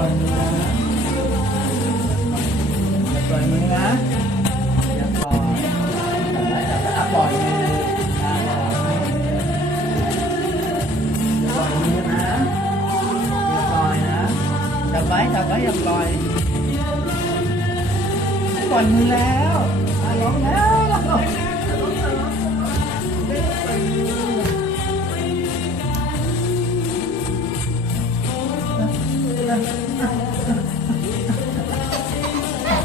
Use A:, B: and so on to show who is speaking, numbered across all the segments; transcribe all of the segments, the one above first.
A: vài miếng lá một vài miếng lá đặt bò đặt bò nha Đập váy, đập váy, đập lòi Còn mưa leo, à lộn leo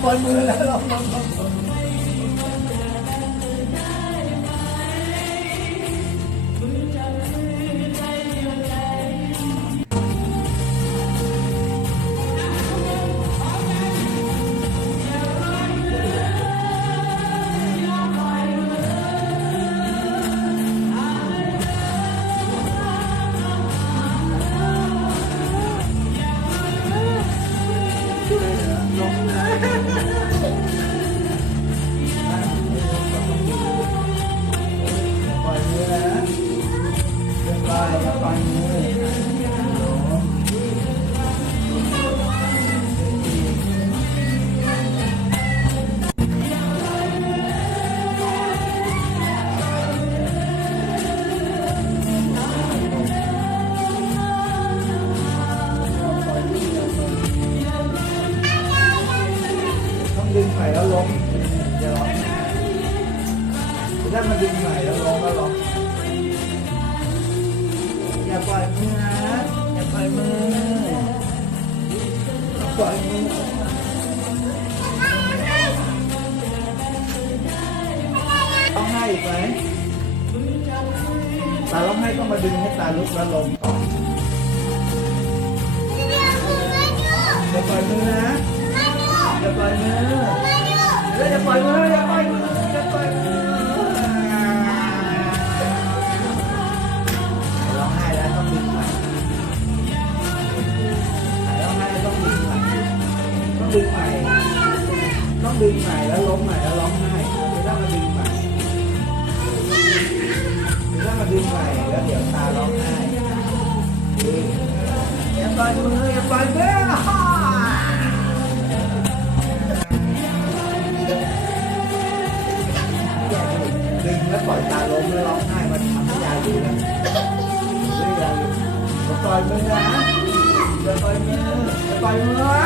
A: Mọi 了 ถ้ามันดึงใหม่แล้วลงก็ร้องอย่าปล่อยมือนะอย่าปล่อยมือปล่อยมือร้องไห้อีกไหมตาร้องไห้ก็มาดึงให้ตาลุกแล้วลงต่ออย่าปล่อยมือนะอย่าปล่อยมืออย่าปล่อยมืออย่าปล่อยมือ ต้องดึงใหม่แล้วล้มใหม่แล้วร้องไห้ไม่ได้มาดึงใหม่ไม่ได้มาดึงใหม่แล้วเดี๋ยวตาร้องไห้อย่าปล่อยมืออย่าปล่อยมือ ดึงแล้วปล่อยตาล้มแล้วร้องไห้มาทำให้ยายดูนะเฮ้ยยายอย่าปล่อยมือนะอย่าปล่อยมืออย่าปล่อยมือ